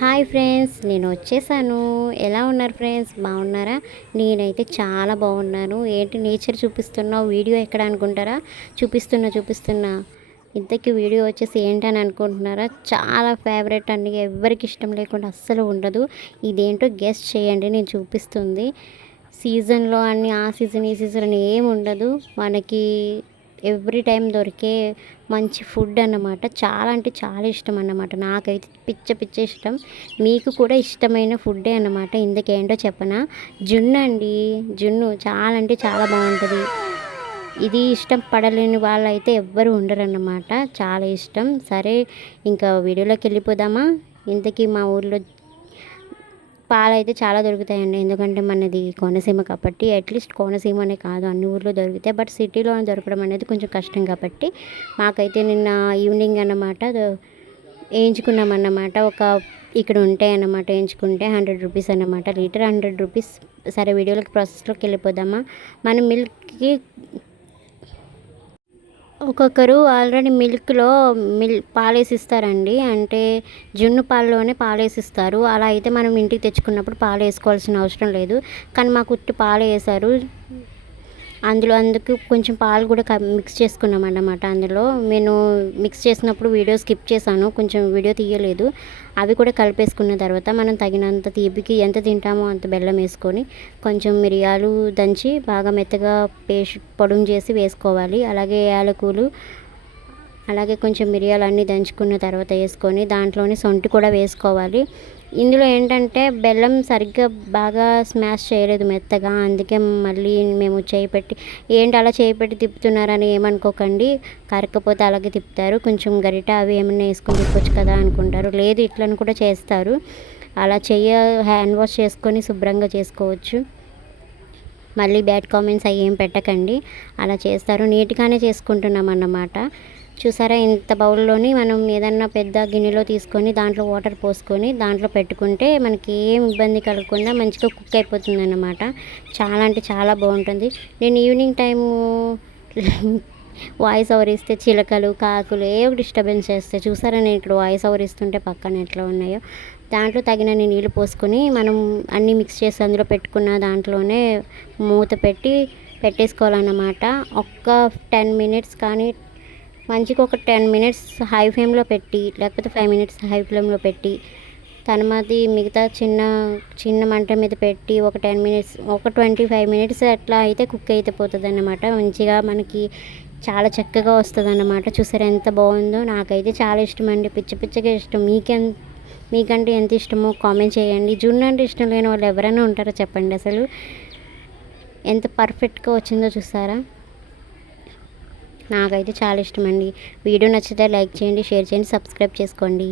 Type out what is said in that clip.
Hi friends, నేను వచ్చేసాను. ఎలా ఉన్నారు ఫ్రెండ్స్? బాగున్నారా? నేనైతే చాలా బాగున్నాను. ఏంటి నేచర్ చూపిస్తున్నావు, వీడియో ఎక్కడ అనుకుంటారా? చూపిస్తున్నా. ఇంతకీ వీడియో వచ్చేసి ఏంటని అనుకుంటున్నారా? చాలా ఫేవరెట్ అండి, ఎవరికి ఇష్టం లేకుండా అస్సలు ఉండదు. ఇదేంటో గెస్ట్ చేయండి, నేను చూపిస్తుంది. సీజన్లో అన్ని ఆ సీజన్ ఈ సీజన్ అని ఏమి ఉండదు. మనకి ఎవ్రీ టైం దొరికే మంచి ఫుడ్ అన్నమాట. చాలా అంటే చాలా ఇష్టం అన్నమాట. నాకైతే పిచ్చ ఇష్టం. మీకు కూడా ఇష్టమైన ఫుడ్డే అన్నమాట. ఇందుకేంటో చెప్పనా? జున్ను అండి. జున్ను చాలా అంటే చాలా బాగుంటుంది. ఇది ఇష్టం పడలేని వాళ్ళైతే ఎవ్వరు ఉండరన్నమాట. చాలా ఇష్టం. సరే, ఇంకా వీడియోలోకి వెళ్ళిపోదామా? ఇంతకీ మా ఊర్లో పాలైతే చాలా దొరుకుతాయండి. ఎందుకంటే మనది కోనసీమ కాబట్టి, అట్లీస్ట్ కోనసీమ అనే కాదు, అన్ని ఊర్లో దొరుకుతాయి. బట్ సిటీలో దొరకడం అనేది కొంచెం కష్టం కాబట్టి మాకైతే నిన్న ఈవినింగ్ అన్నమాట వేయించుకున్నామన్నమాట. ఇక్కడ ఉంటాయి అన్నమాట. వేయించుకుంటే 100 రూపీస్ అన్నమాట, లీటర్ 100 రూపీస్. సరే, వీడియోలోకి ప్రాసెస్లోకి వెళ్ళిపోదామా? మనం మిల్క్కి ఒక్కొక్కరు ఆల్రెడీ మిల్క్లో పాలేసిస్తారండి. అంటే జున్ను పాలలోనే పాలేసిస్తారు. అలా అయితే మనం ఇంటికి తెచ్చుకున్నప్పుడు పాలు వేసుకోవాల్సిన అవసరం లేదు. కానీ మాకు ఉట్టి పాలు వేశారు. అందుకు కొంచెం పాలు కూడా మిక్స్ చేసుకున్నాం అన్నమాట. అందులో నేను మిక్స్ చేసినప్పుడు వీడియో స్కిప్ చేశాను, కొంచెం వీడియో తీయలేదు. అవి కూడా కలిపేసుకున్న తర్వాత మనం తగినంత తీపికి ఎంత తింటామో అంత బెల్లం వేసుకొని కొంచెం మిరియాలు దంచి బాగా మెత్తగా పొడుము చేసి వేసుకోవాలి. అలాగే యాలకులు, అలాగే కొంచెం మిరియాలు అన్నీ దంచుకున్న తర్వాత వేసుకొని దాంట్లోనే సొంటి కూడా వేసుకోవాలి. ఇందులో ఏంటంటే బెల్లం సరిగ్గా బాగా స్మాష్ చేయలేదు మెత్తగా. అందుకే మళ్ళీ మేము ఏంటి అలా చేయి పెట్టి తిప్పుతున్నారని ఏమనుకోకండి. కరక్కపోతే అలాగే తిప్పుతారు. కొంచెం గరిట అవి ఏమన్నా వేసుకొని తిప్పొచ్చు కదా అనుకుంటారు. లేదు, ఇట్లని కూడా చేస్తారు. అలా హ్యాండ్ వాష్ చేసుకొని శుభ్రంగా చేసుకోవచ్చు. మళ్ళీ బ్యాడ్ కామెంట్స్ అవి ఏం పెట్టకండి. అలా చేస్తారు. నీట్గానే చేసుకుంటున్నాం అన్నమాట. చూసారా, ఇంత బౌల్లోని మనం ఏదన్నా పెద్ద గిన్నెలో తీసుకొని దాంట్లో వాటర్ పోసుకొని దాంట్లో పెట్టుకుంటే మనకి ఏం ఇబ్బంది కలగకుండా మంచిగా కుక్ అయిపోతుంది అన్నమాట. చాలా అంటే చాలా బాగుంటుంది. నేను ఈవినింగ్ టైము వాయిస్ ఓవర్ ఇస్తే చిలకలు, కాకులు ఏవో డిస్టర్బెన్స్ చేస్తాయి. చూసారా, నేను ఇక్కడ వాయిస్ ఓవర్ ఇస్తుంటే పక్కన ఎట్లా ఉన్నాయో. దాంట్లో తగినన్ని నీళ్ళు పోసుకొని మనం అన్నీ మిక్స్ చేసి అందులో పెట్టుకున్న దాంట్లోనే మూత పెట్టేసుకోవాలన్నమాట. ఒక్క 10 మినిట్స్ కానీ మంచిగా ఒక 10 మినిట్స్ హై ఫ్లేమ్లో పెట్టి, లేకపోతే 5 మినిట్స్ హై ఫ్లేమ్లో పెట్టి తర్వాత మిగతా చిన్న మంట మీద పెట్టి ఒక 10 మినిట్స్, ఒక 25 మినిట్స్ అట్లా అయితే కుక్ అయితే పోతుంది అన్నమాట. మంచిగా మనకి చాలా చక్కగా వస్తుంది అన్నమాట. చూసారా ఎంత బాగుందో? నాకైతే చాలా ఇష్టం అండి, పిచ్చగా ఇష్టం. మీకంటే ఎంత ఇష్టమో కామెంట్ చేయండి. జున్ను అంటే ఇష్టం లేని వాళ్ళు ఎవరైనా ఉంటారో చెప్పండి. అసలు ఎంత పర్ఫెక్ట్గా వచ్చిందో చూసారా? నాకైతే చాలా ఇష్టం అండి. వీడియో నచ్చితే లైక్ చేయండి, షేర్ చేయండి, సబ్స్క్రైబ్ చేసుకోండి.